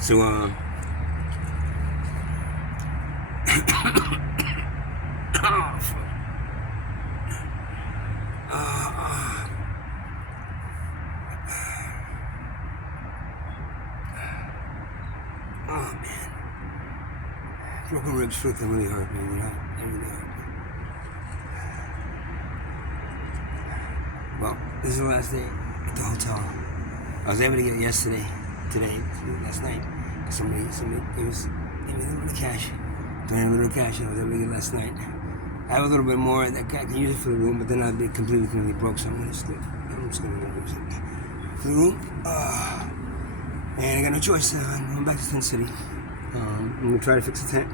So, oh, uh, oh man, broken ribs freaking really hurt me. They really hurt me. Well, this is the last day at the hotel. I was able to get it yesterday, today, last night. Somebody gave me a little bit of cash. Donated a little cash. I was able to get it last night. I have a little bit more that I can use it for the room, but then I'll be completely broke, so I'm just gonna use it for the room. And I got no choice. I'm going back to Tent City. I'm gonna try to fix the tent,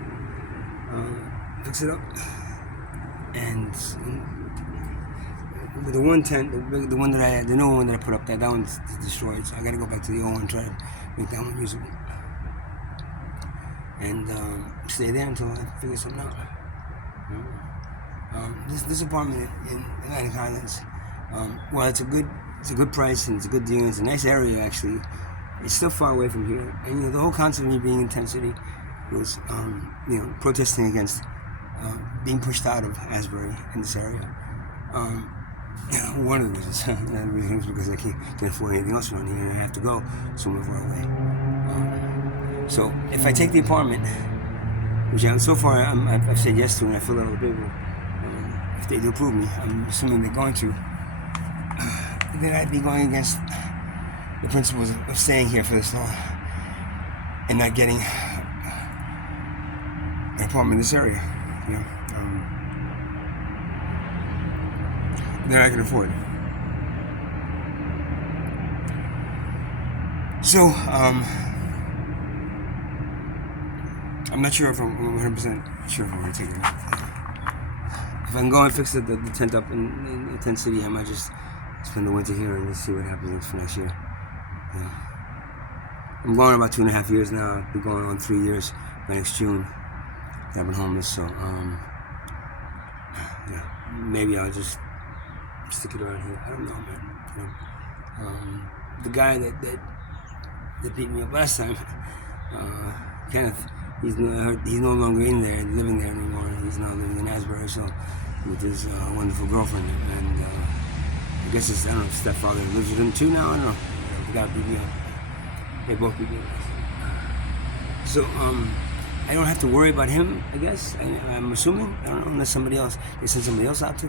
fix it up, and with the one tent, the one that I had, the new one that I put up there, that one's destroyed. So I gotta go back to the old one and try to make that one usable, and stay there until I figure something out. This apartment in Atlantic Highlands, well, it's a good price and it's a good deal. It's a nice area actually. It's still far away from here, and the whole concept of me being in Tent City was, protesting against being pushed out of Asbury in this area. One of the reasons, another reason is because I can't afford anything else around here, and I have to go somewhere far away. So if I take the apartment, which so far I've said yes to, and I fill out the paper. If they do approve me, I'm assuming they're going to. Then I'd be going against the principles of staying here for this long and not getting an apartment in this area. That I can afford. So, I'm not sure if I'm 100% sure if I'm going to take it. If I can go and fix the tent up in Tent City, I might just spend the winter here and just see what happens for next year. I'm going about 2.5 years now. I'll be going on 3 years by next June. I've been homeless, so maybe I'll just stick it around here. I don't know, man. The guy that beat me up last time, Kenneth, he's no longer in there, living there anymore. He's now living in Asbury, so with his wonderful girlfriend, and I guess his stepfather lives with him too now. I don't know. The guy beat me up. They both beat me up. So I don't have to worry about him. I guess I'm assuming. I don't know, unless they send somebody else out to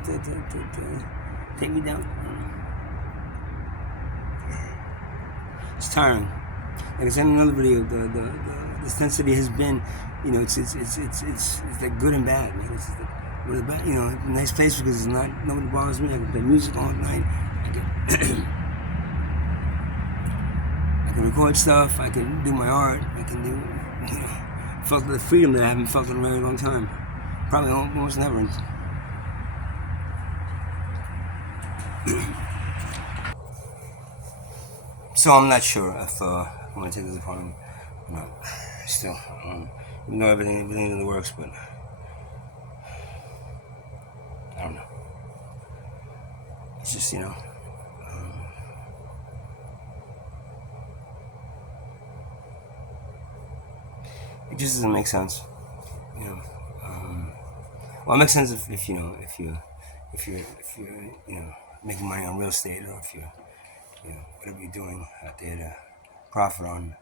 take me down. It's tiring. Like I said in another video, the Tent City has been, it's like good and bad, man. It's like, a nice place because nobody bothers me. I can play music all night. I can record stuff. I can do my art. I can do, felt the freedom that I haven't felt in a very long time. Probably almost never. So I'm not sure if I'm going to take this apartment or not. Still, even though everything in the works, but I don't know. It's just, it just doesn't make sense. Well, it makes sense if you're making money on real estate, or if you're whatever you're doing out there to profit on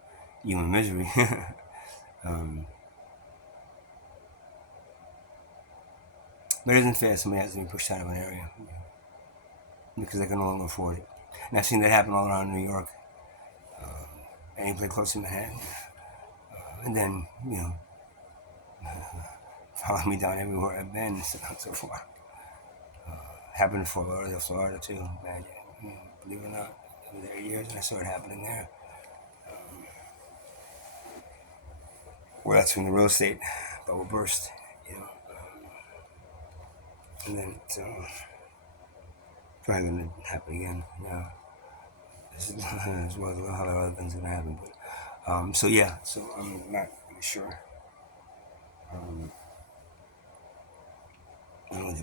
human misery. But it isn't fair somebody has to be pushed out of an area because they can no longer afford it. And I've seen that happen all around New York, any place close to Manhattan, and then follow me down everywhere I've been so far. Happened in Fort Lauderdale, Florida too. Man, believe it or not, I was there years and I saw it happening there. Where that's when the real estate bubble burst, and then it's probably gonna happen again. As well as a lot of other things gonna happen. But so I'm not really sure.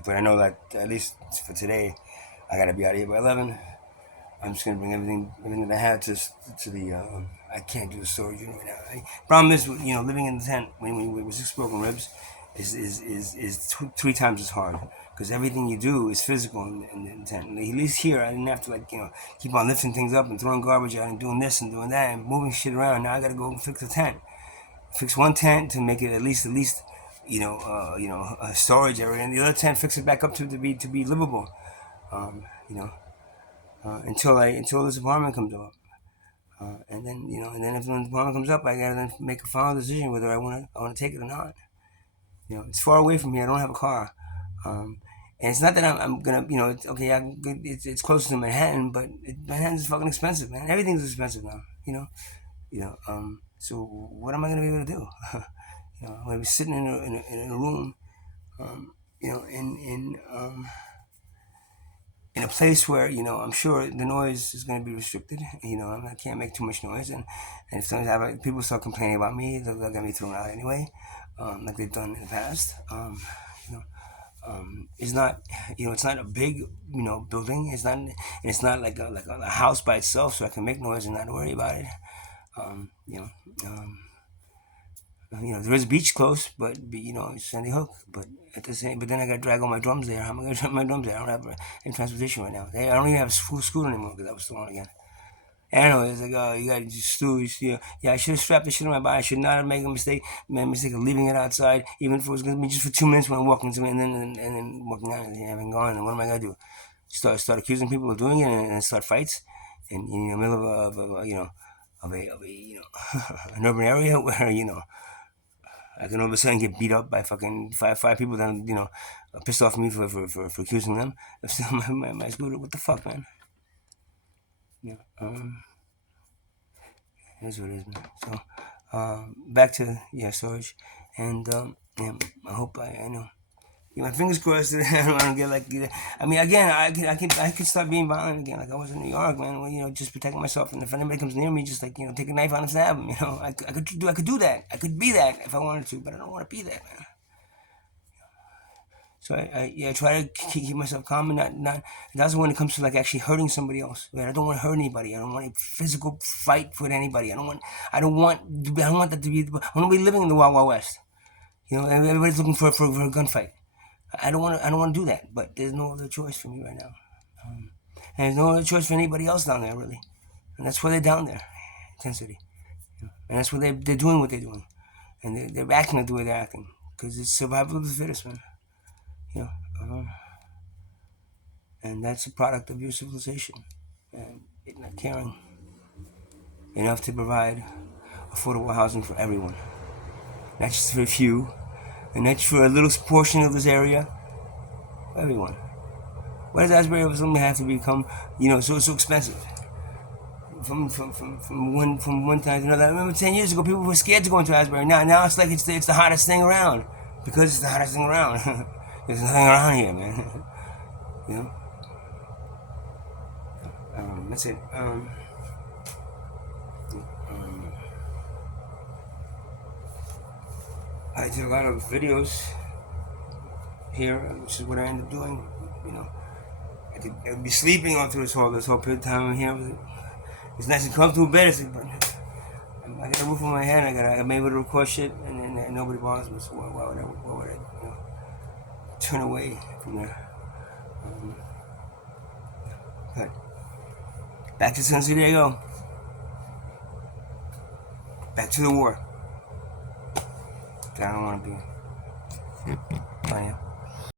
But I know that at least for today, I gotta be out of here by 11. I'm just gonna bring everything that I have to the. I can't do the storage unit right now. Problem is, living in the tent when with 6 broken ribs is 3 times as hard because everything you do is physical in the tent. At least here, I didn't have to keep on lifting things up and throwing garbage out and doing this and doing that and moving shit around. Now I gotta go fix a tent, fix one tent to make it at least a storage area, and the other tent fix it back up to be livable. Um, you know, until this apartment comes up, and then if the apartment comes up, I gotta then make a final decision whether I wanna take it or not. It's far away from here. I don't have a car, and it's not that I'm gonna, it's okay. It's closer to Manhattan, but Manhattan's fucking expensive, man. Everything's expensive now. So what am I gonna be able to do? I'm gonna be sitting in a room, in a place where I'm sure the noise is going to be restricted. I can't make too much noise, and if sometimes people start complaining about me, they'll get me thrown out anyway, like they've done in the past. You know, it's not it's not a big building. It's not like a house by itself, so I can make noise and not worry about it. Um, you know. Um, there is a beach close, but it's Sandy Hook. But but then I got to drag all my drums there. How am I going to drag my drums there? I don't have any transportation right now. I don't even have a school anymore because I was still on again. And I know it's like, oh, you got to stew. Yeah, I should have strapped the shit on my body. I should not have made a mistake of leaving it outside, even if it was going to be just for 2 minutes when I'm walking to it, and then walking out and having gone. And what am I going to do? Start accusing people of doing it and start fights in the middle of a an urban area where I can all of a sudden get beat up by fucking five people that pissed off me for accusing them of stealing my scooter. What the fuck, man? Yeah, it is what it is, man. So, back to storage, and I hope I know. My fingers crossed that I don't get I mean, again, I could start being violent again, like I was in New York, man. Well, just protect myself, and if anybody comes near me, just take a knife out and stab them. I could do that. I could be that if I wanted to, but I don't want to be that, man. So I try to keep myself calm and not. That's when it comes to actually hurting somebody else. Right? I don't want to hurt anybody. I don't want a physical fight with anybody. I don't want that to be. I want to be living in the Wild Wild West. Everybody's looking for a gunfight. I don't want to do that, but there's no other choice for me right now, and there's no other choice for anybody else down there really, and that's why they're down there, Tent City, and that's why they're doing what they're doing, and they're acting the way they're acting because it's survival of the fittest, man. And that's a product of your civilization, and it not caring enough to provide affordable housing for everyone, not just for a few. And that's for a little portion of this area. Everyone. Why does Asbury suddenly have to become, so expensive? From one time to another. I remember 10 years ago, people were scared to go into Asbury. Now it's like it's the hottest thing around because it's the hottest thing around. There's nothing around here, man. That's it. I did a lot of videos here, which is what I ended up doing. I'd be sleeping all through this whole period of time here. It's nice and comfortable bed, but I got a roof on my head. I'm able to record shit, and nobody bothers me. So why would I turn away from there? But back to San Diego. Back to the war. I don't want to be. Bye now.